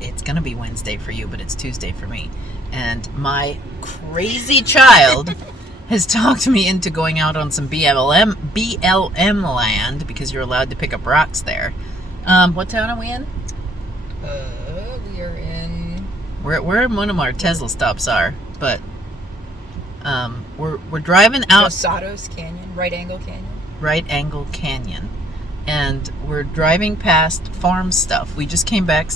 it's gonna be Wednesday for you, but it's Tuesday for me. And my crazy child has talked me into going out on some BLM land because you're allowed to pick up rocks there. What town are we in? We are in... We're in one of our Tesla stops are, but we're driving out... Rosados Canyon, Right Angle Canyon. Right Angle Canyon. And we're driving past farm stuff. We just came back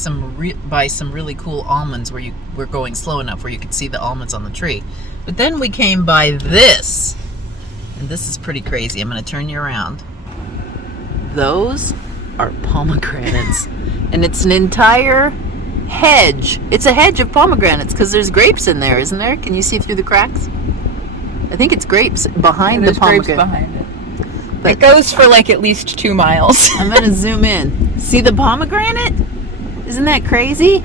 by some really cool almonds where we're going slow enough where you could see the almonds on the tree. But then we came by this. And this is pretty crazy. I'm going to turn you around. Those are pomegranates. And it's an entire hedge. It's a hedge of pomegranates because there's grapes in there, isn't there? Can you see through the cracks? I think it's grapes behind the pomegranate. Grapes behind it. But it goes for like at least 2 miles. I'm going to zoom in. See the pomegranate? Isn't that crazy?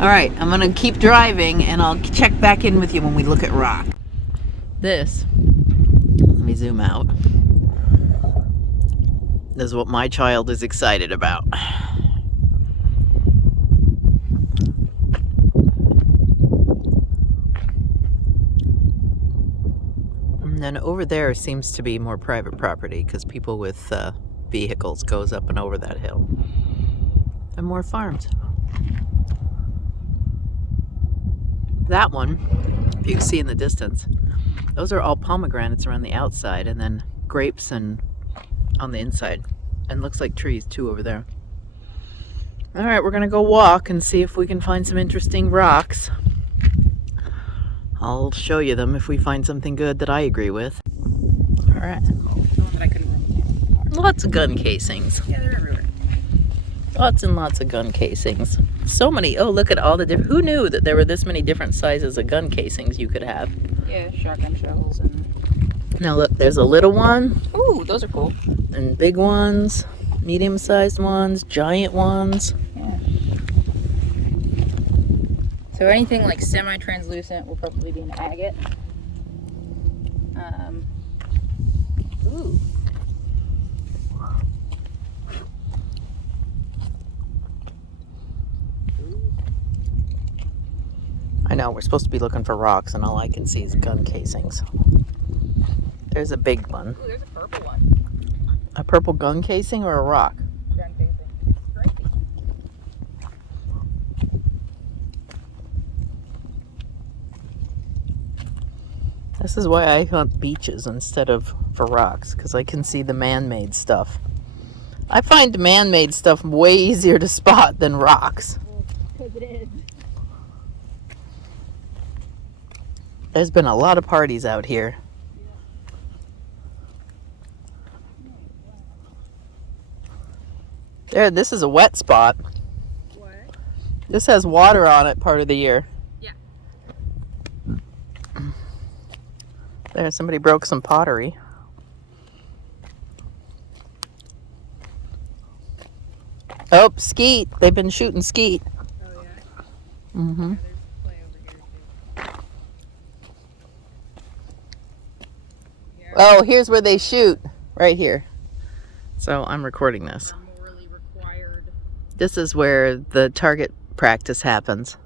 All right, I'm going to keep driving and I'll check back in with you when we look at rock. This, let me zoom out. This is what my child is excited about. And then over there seems to be more private property because people with vehicles goes up and over that hill. And more farms. That one, if you can see in the distance, those are all pomegranates around the outside and then grapes and on the inside. And looks like trees too over there. All right, we're gonna go walk and see if we can find some interesting rocks. I'll show you them if we find something good that I agree with. All right. Lots of gun casings. Yeah, they're everywhere. Lots and lots of gun casings. So many. Oh, look at all the different... Who knew that there were this many different sizes of gun casings you could have? Yeah, shotgun shells and... Now look, there's a little one. Ooh, those are cool. And big ones, medium-sized ones, giant ones. Yeah. So anything like semi-translucent will probably be an agate. Ooh. I know, we're supposed to be looking for rocks, and all I can see is gun casings. There's a big one. Ooh, there's a purple one. A purple gun casing or a rock? Gun casing. Stripey. This is why I hunt beaches instead of for rocks, because I can see the man-made stuff. I find man-made stuff way easier to spot than rocks. Because it is. There's been a lot of parties out here. There, this is a wet spot. What? This has water on it part of the year. Yeah. There, somebody broke some pottery. Oh, skeet. They've been shooting skeet. Oh, yeah? Mm-hmm. Yeah, there's play over here, too. Yeah, Oh, here's where they shoot. Right here. So I'm recording this. morally required. This is where the target practice happens.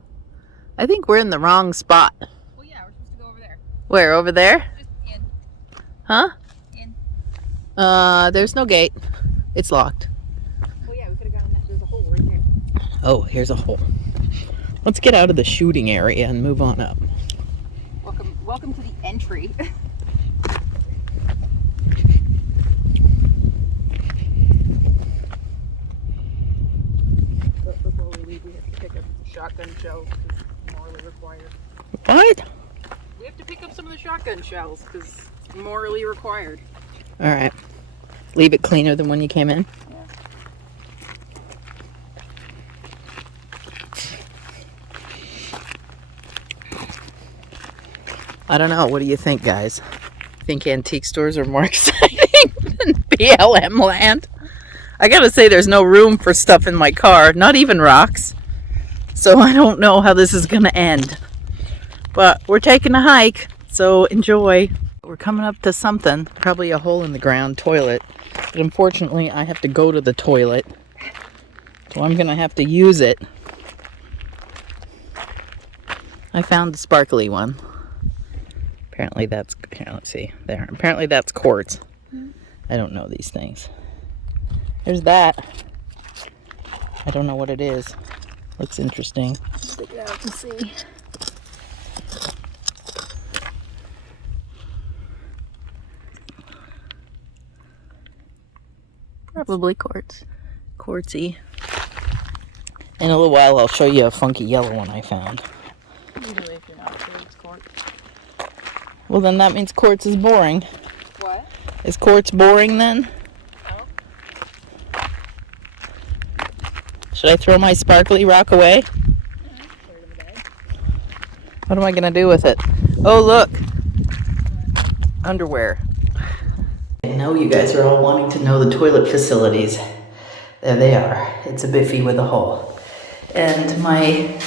I think we're in the wrong spot. Well, yeah, we're supposed to go over there. Where? Over there? Just in. Huh? In. There's no gate. It's locked. Well, yeah, we could have gone in that. There's a hole right there. Oh, here's a hole. Let's get out of the shooting area and move on up. Welcome to the entry. But before we leave, we have to pick up shotgun shells because it's morally required. What? We have to pick up some of the shotgun shells because it's morally required. All right. Leave it cleaner than when you came in. Yeah. I don't know. What do you think, guys? Think antique stores are more exciting than BLM land? I gotta say, there's no room for stuff in my car, not even rocks. So I don't know how this is gonna end. But we're taking a hike, so enjoy. We're coming up to something, probably a hole in the ground toilet. But unfortunately, I have to go to the toilet. So I'm gonna have to use it I found the sparkly one. Apparently that's, here, let's see, there. Apparently that's quartz. I don't know these things. There's that. I don't know what it is. Looks interesting. Stick it out and see. Probably quartz. Quartzy. In a little while I'll show you a funky yellow one I found. Usually if you're not sure it's quartz. Well, then that means quartz is boring. What? Is quartz boring then? No. Should I throw my sparkly rock away? What am I going to do with it? Oh, look. Underwear. I know you guys are all wanting to know the toilet facilities. There they are. It's a biffy with a hole. And my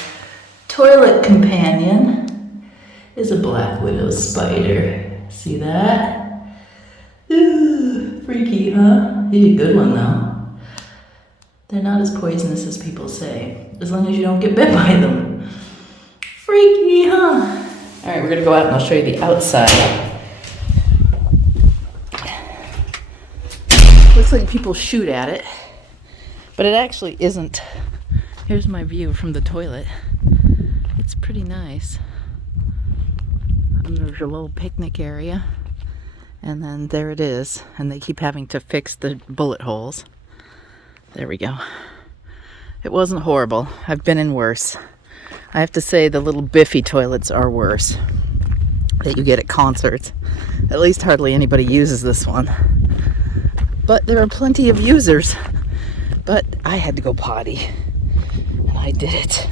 toilet companion is a black widow spider. See that? Ooh, freaky, huh? He's a good one, though. They're not as poisonous as people say, as long as you don't get bit by them. Freaky, huh? Alright, we're gonna go out and I'll show you the outside. Looks like people shoot at it, but it actually isn't. Here's my view from the toilet. It's pretty nice. And there's a little picnic area, and then there it is. And they keep having to fix the bullet holes. There we go. It wasn't horrible. I've been in worse. I have to say the little biffy toilets are worse that you get at concerts. At least hardly anybody uses this one. But there are plenty of users. But I had to go potty. And I did it.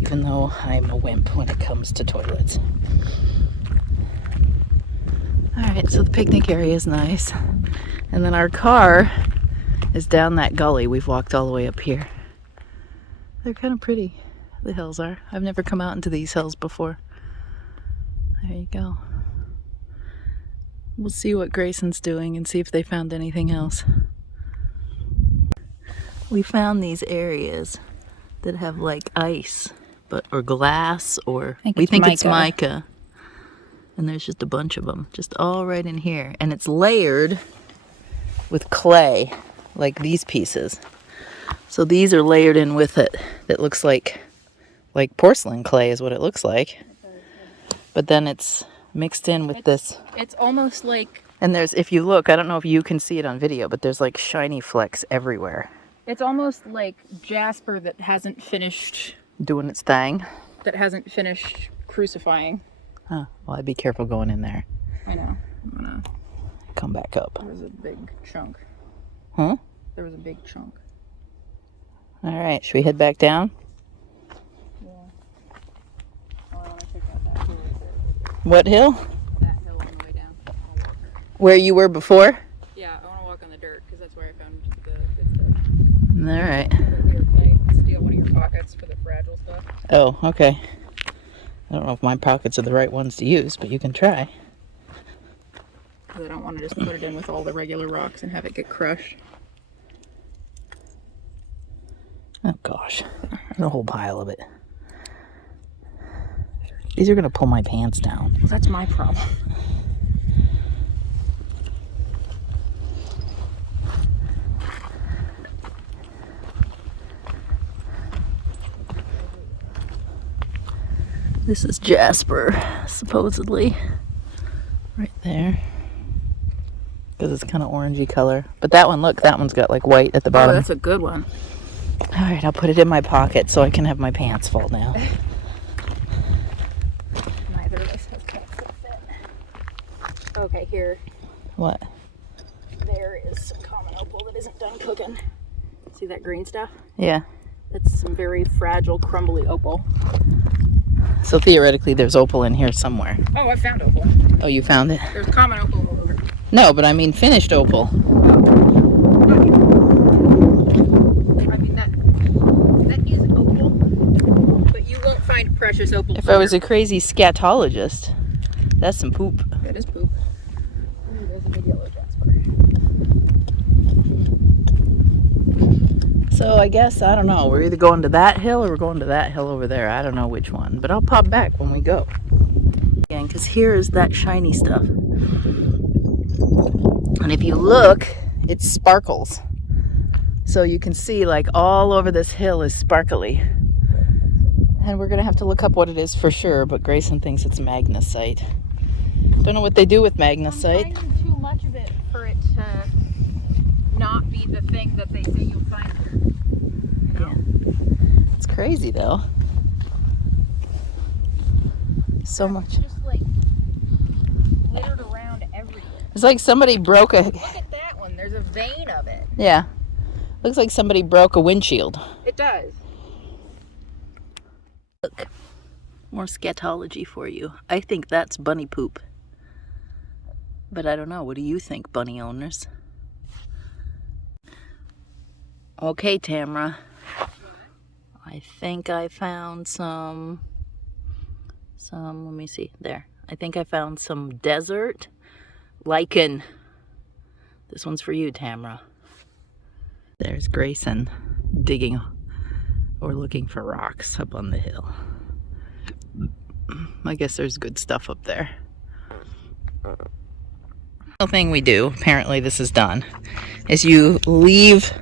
Even though I'm a wimp when it comes to toilets. Alright, so the picnic area is nice. And then our car is down that gully. We've walked all the way up here. They're kind of pretty, the hills are. I've never come out into these hills before. There you go. We'll see what Grayson's doing and see if they found anything else. We found these areas that have like ice, or glass, or we think it's mica. And there's just a bunch of them, just all right in here. And it's layered with clay, like these pieces. So these are layered in with it. That looks like porcelain clay is what it looks like. But then it's mixed in with this. It's almost like... And there's, if you look, I don't know if you can see it on video, but there's like shiny flecks everywhere. It's almost like Jasper that hasn't finished... Doing its thing. That hasn't finished crucifying. Huh. Well, I'd be careful going in there. I know. I'm gonna... Come back up. There was a big chunk. Huh? There was a big chunk. Alright, should we head back down? Yeah. Oh, I want to check out that hill right there. What hill? That hill on the way down. I'll walk her. Where you were before? Yeah, I want to walk on the dirt because that's where I found the good stuff. Alright. Here, can I steal one of your pockets for the fragile stuff? Oh, okay. I don't know if my pockets are the right ones to use, but you can try. Because I don't want to just put it in with all the regular rocks and have it get crushed. Oh gosh, there's a whole pile of it. These are gonna pull my pants down. Well, that's my problem. This is Jasper, supposedly. Right there. Because it's kind of orangey color. But that one, look, that one's got like white at the bottom. Oh, that's a good one. Alright, I'll put it in my pocket so I can have my pants fall down. Neither of us has pants that fit. Okay, here. What? There is some common opal that isn't done cooking. See that green stuff? Yeah. It's some very fragile, crumbly opal. So theoretically there's opal in here somewhere. Oh, I found opal. Oh, you found it? There's common opal all over. No, but I mean finished opal. I mean, that is opal, but you won't find precious opal. If I was a crazy scatologist, that's some poop. That is poop. Ooh, there's a big yellow Jasper. So I guess, I don't know, we're either going to that hill or we're going to that hill over there. I don't know which one, but I'll pop back when we go. Again, because here is that shiny stuff. And if you look, it sparkles. So you can see like all over this hill is sparkly. And we're going to have to look up what it is for sure, but Grayson thinks it's magnesite. Don't know what they do with magnesite. I'm finding too much of it for it to not be the thing that they say you'll find here. You know? Yeah. It's crazy though. So much. Just like littered around everywhere. It's like somebody broke a... Look at that one. There's a vein of it. Yeah. Looks like somebody broke a windshield. It does. Look. More scatology for you. I think that's bunny poop. But I don't know. What do you think, bunny owners? Okay, Tamara. I think I found some, let me see, there. I think I found some desert lichen. This one's for you, Tamara. There's Grayson digging or looking for rocks up on the hill. I guess there's good stuff up there. The thing we do, apparently this is done, is you leave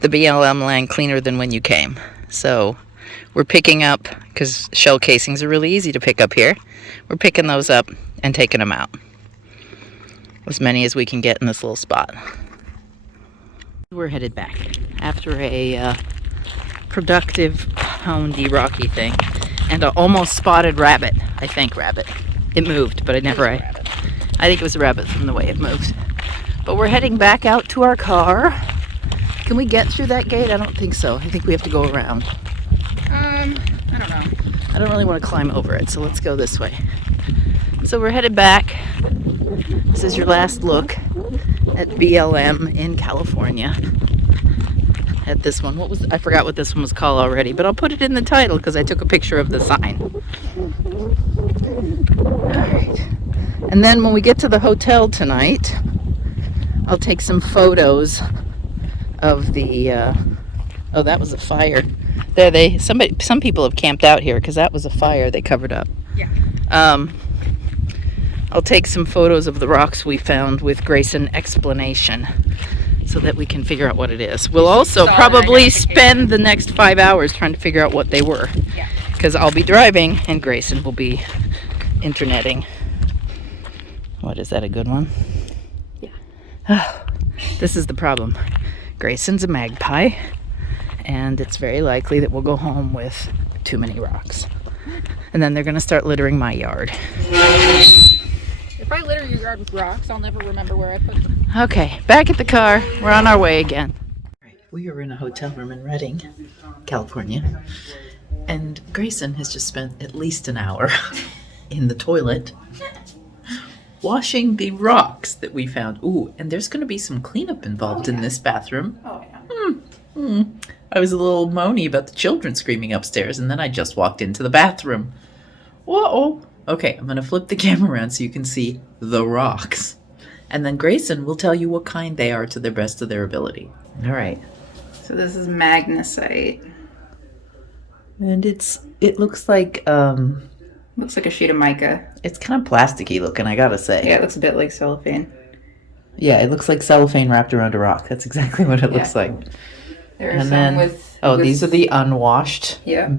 the BLM land cleaner than when you came. So we're picking up, because shell casings are really easy to pick up here, we're picking those up and taking them out. As many as we can get in this little spot. We're headed back after a productive houndy rocky thing and an almost spotted rabbit. I think rabbit. It moved, but I think it was a rabbit from the way it moved. But we're heading back out to our car. Can we get through that gate? I don't think so. I think we have to go around. I don't know. I don't really want to climb over it, so let's go this way. So we're headed back. This is your last look at BLM in California. At this one. I forgot what this one was called already, but I'll put it in the title because I took a picture of the sign. Alright. And then when we get to the hotel tonight, I'll take some photos of the oh, that was a fire. There some people have camped out here because that was a fire they covered up. Yeah. I'll take some photos of the rocks we found with Grayson explanation so that we can figure out what it is. We'll also probably spend the next 5 hours trying to figure out what they were. Yeah. Because I'll be driving and Grayson will be interneting. What, is that a good one? Yeah. This is the problem. Grayson's a magpie, and it's very likely that we'll go home with too many rocks. And then they're going to start littering my yard. If I litter your yard with rocks, I'll never remember where I put them. Okay, back at the car. We're on our way again. We are in a hotel room in Redding, California. And Grayson has just spent at least an hour in the toilet washing the rocks that we found. Ooh, and there's going to be some cleanup involved in this bathroom. Oh, yeah. I was a little moany about the children screaming upstairs, and then I just walked into the bathroom. Whoa. Okay, I'm going to flip the camera around so you can see the rocks. And then Grayson will tell you what kind they are to the best of their ability. All right. So this is magnesite. And it looks like Looks like a sheet of mica. it's kind of plasticky looking, I gotta say. Yeah, it looks a bit like cellophane. Yeah, it looks like cellophane wrapped around a rock. That's exactly what it looks like. There are And some then with... these are the unwashed. Yeah.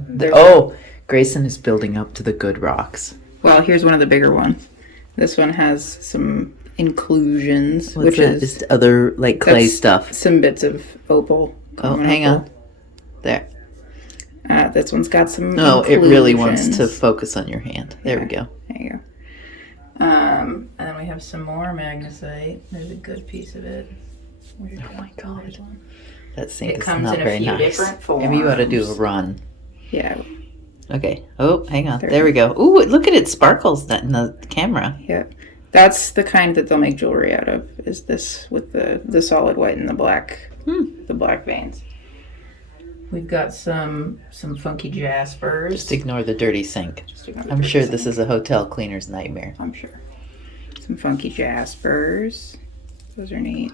Grayson is building up to the good rocks. Well, here's one of the bigger ones. This one has some inclusions, which is just other like clay stuff. some bits of opal. Oh, hang on. There. This one's got some No, it really wants to inclusions. focus on your hand. There we go. There you go. And then we have some more magnesite. There's a good piece of it. Oh my God. That sink It is comes not in a very few nice. different Maybe you ought to do a forms. run. Yeah. Okay. Oh, hang on. There we go. Ooh, look at it sparkles that in the camera. Yeah. That's the kind that they'll make jewelry out of, is this with the solid white and the black veins. We've got some funky jaspers. Just ignore the dirty sink. Ignore the I'm dirty sure sink. this is a hotel cleaner's nightmare. I'm sure. Some funky jaspers. Those are neat.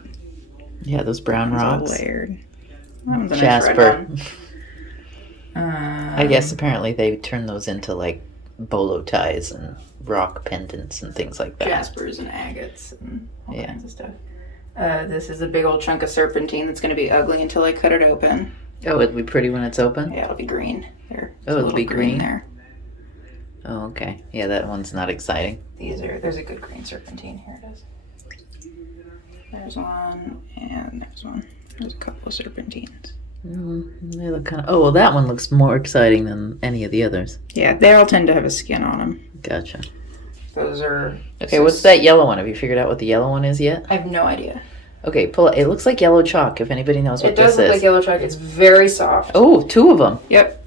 Yeah, those brown It's all rocks. layered. That one's a nice Jasper. red one. I guess apparently they turn those into like bolo ties and rock pendants and things like that. Jaspers and agates and all kinds of stuff. This is a big old chunk of serpentine that's going to be ugly until I cut it open. Oh, it'll be pretty when it's open? Yeah, it'll be green. There. Oh, it'll be green there. Oh, okay. Yeah, that one's not exciting. There's a good green serpentine. Here it is. There's one, and there's one. There's a couple of serpentines. They look kind of... Oh, well, that one looks more exciting than any of the others. Yeah, they all tend to have a skin on them. Gotcha. Those are... Okay, what's that yellow one? Have you figured out what the yellow one is yet? I have no idea. Okay, pull it. It looks like yellow chalk, if anybody knows what this is. It does look like yellow chalk. It's very soft. Oh, 2 of them. Yep.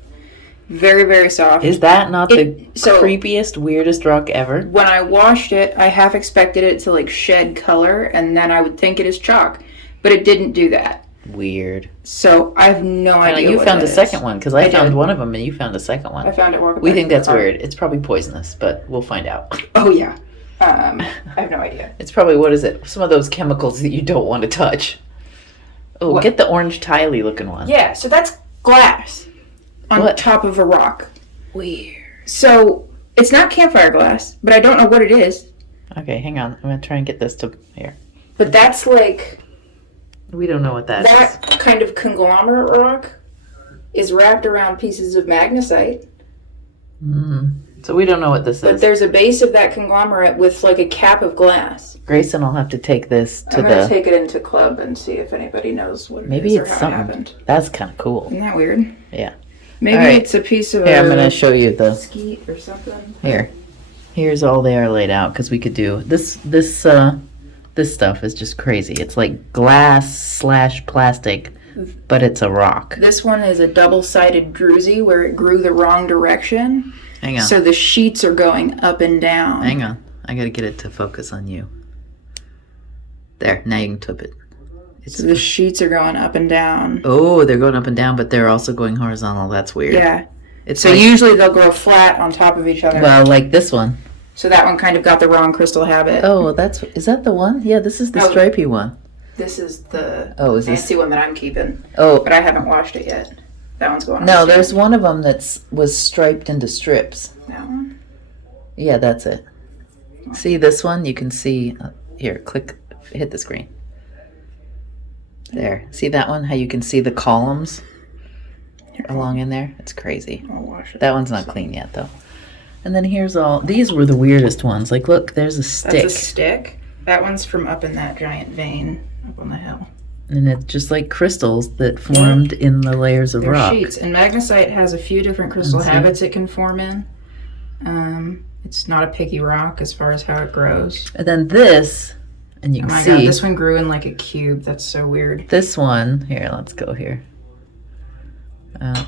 Very, very soft. Is that not the creepiest, weirdest rock ever? When I washed it, I half expected it to like shed color, and then I would think it is chalk. But it didn't do that. Weird. So I have no idea. You found a second one, because I found one of them, and you found a second one. I found it. We think that's weird. It's probably poisonous, but we'll find out. Oh, yeah. I have no idea. It's probably, what is it? Some of those chemicals that you don't want to touch. Oh, what? Get the orange tiley looking one. Yeah, so that's glass on top of a rock. Weird. So it's not campfire glass, but I don't know what it is. Okay, hang on. I'm going to try and get this to here. But that's like... We don't know what that is. That kind of conglomerate rock is wrapped around pieces of magnesite. So we don't know what this is. But there's a base of that conglomerate with like a cap of glass. Grayson will have to take this to I'm going to take it into club and see if anybody knows what it is or how it happened. That's kind of cool. Isn't that weird? Yeah. Maybe it's a piece of I'm going to show you the skeet or something. Here's all they are laid out, because we could do this stuff is just crazy. It's like glass / plastic, but it's a rock. This one is a double-sided druzy where it grew the wrong direction. Hang on. So the sheets are going up and down. Hang on. I got to get it to focus on you. There. Now you can tip it. So the sheets are going up and down. Oh, they're going up and down, but they're also going horizontal. That's weird. Yeah. So usually they'll grow flat on top of each other. Well, like this one. So that one kind of got the wrong crystal habit. Oh, is that the one? Yeah, this is the stripy one. This is the fancy one that I'm keeping. Oh. But I haven't washed it yet. That one's going on. No, there's one of them was striped into strips. That one? Yeah, that's it. See this one? You can see... here, hit the screen. There. See that one? How you can see the columns along in there? It's crazy. I'll wash it. That one's not clean yet, though. And then here's these were the weirdest ones. Like, look, there's a stick. That's a stick. That one's from up in that giant vein up on the hill. And it's just like crystals that formed in the layers of rock. Sheets. And magnesite has a few different crystal habits it can form in. It's not a picky rock as far as how it grows. And then this, and you can see... God, this one grew in like a cube. That's so weird. This one, here, let's go here.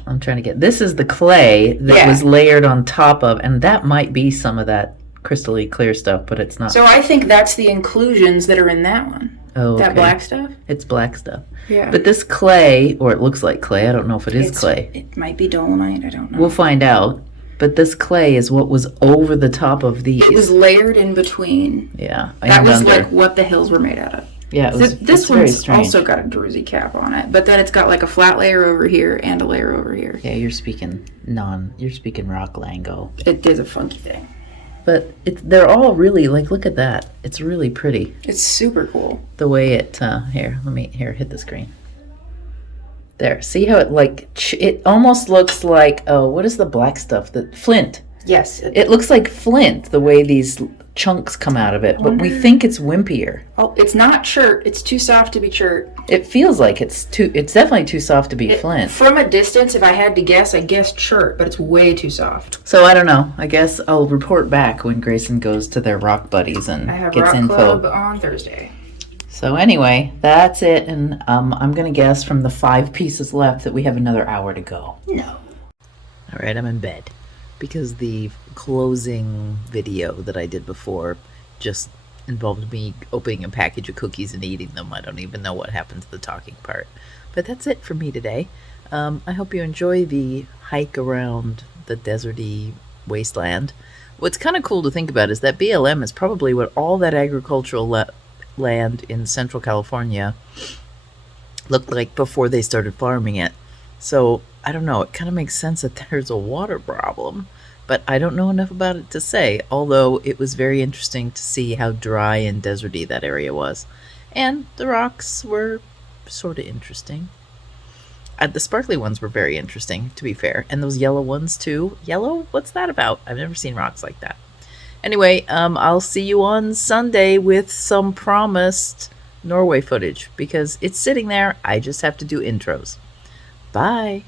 I'm trying to get... This is the clay that was layered on top of, and that might be some of that crystally clear stuff, but it's not. So I think that's the inclusions that are in that one. Oh, okay. That black stuff? It's black stuff. Yeah. But this clay, or it looks like clay, I don't know if it is clay. It might be dolomite, I don't know. We'll find out. But this clay is what was over the top of these. It was layered in between. Yeah. That was like what the hills were made out of. Yeah, this one's also got a druzy cap on it, but then it's got like a flat layer over here and a layer over here. Yeah, you're speaking rock lingo. It is a funky thing. But they're all really, like, look at that. It's really pretty. It's super cool. The way it, hit the screen. There, see how it almost looks like, what is the black stuff? Flint. Yes. It looks like flint, the way these chunks come out of it, but we think it's wimpier. Oh, it's not chert. It's too soft to be chert. It feels like it's definitely too soft to be flint. From a distance, if I had to guess, I guess chert, but it's way too soft. So I don't know. I guess I'll report back when Grayson goes to their rock buddies and gets info. I have rock club on Thursday. So anyway, that's it, and I'm going to guess from the 5 pieces left that we have another hour to go. No. All right, I'm in bed because the closing video that I did before just involved me opening a package of cookies and eating them. I don't even know what happened to the talking part. But that's it for me today. I hope you enjoy the hike around the deserty wasteland. What's kind of cool to think about is that BLM is probably what all that agricultural land in Central California looked like before they started farming it. So I don't know. It kind of makes sense that there's a water problem, but I don't know enough about it to say. Although it was very interesting to see how dry and deserty that area was, and the rocks were sort of interesting. The sparkly ones were very interesting, to be fair, and those yellow ones too. Yellow? What's that about? I've never seen rocks like that. Anyway, I'll see you on Sunday with some promised Norway footage because it's sitting there. I just have to do intros. Bye.